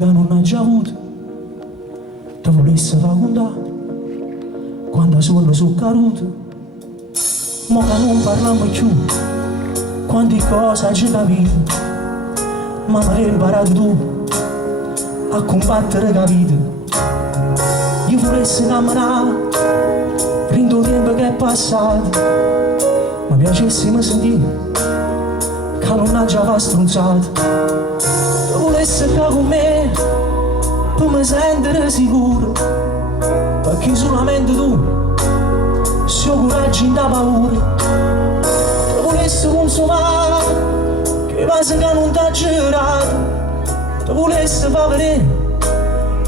che non ha già avuto, ti volesse raccontare quando sono su caduto, ma che non parliamo più, quante cose hai capito, ma mi hai imparato tu a combattere la vita. Io volessi camminare rindo il tempo che è passato, mi piacesse sentire che non ha già stronzato. Volessi stare con me per mi sentire sicuro, perché solamente tu sei coraggio in da paura. Volessi consumare che passa che non t'ha girato, ti volessi far vedere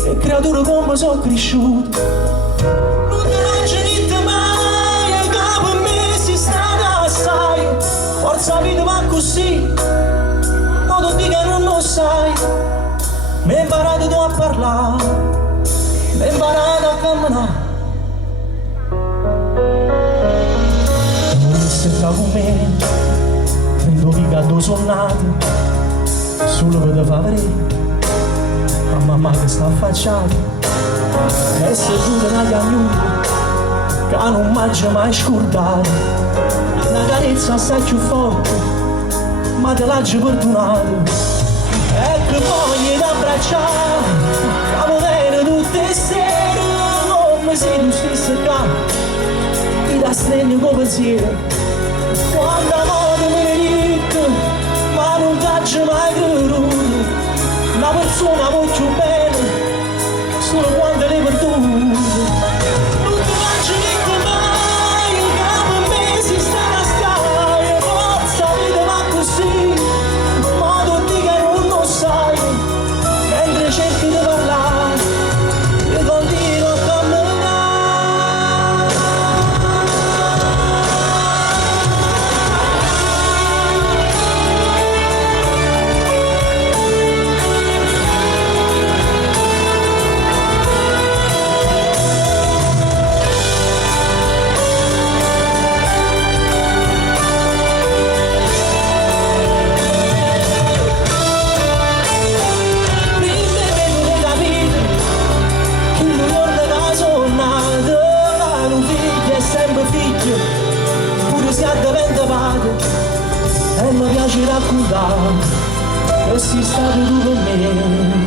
che creature come sono cresciute. Non ti immagini mai che per me si sta assai, forza la vita va così, ma tu dici che non lo sai. Mi hai imparato tu a parlare, mi hai imparato a camminare. Non volessi stare con me, credo che tu sono nato solo per te far vedere a mamma che sta affacciata, che sei tu una cagnutta che non mi ha mai scordato, una carezza assai più forte ma te l'ha già perdonato. Ecco voglia di abbracciare, che bene tutte le sere, come se tu stessi qua, ti dà stregno come pensiero. Quando amore me ne dico, ma non t'ho mai creduto, una persona molto bella, solo quando l'hai perduto. Non ti immagini mai che per me si sta a stare, forza la vita va così, ma tu dici che non lo sai, mentre cerchi di parlare, io continuo a camminare. Pure se diventa padre e mi piace raccontare che sei stato tu con me.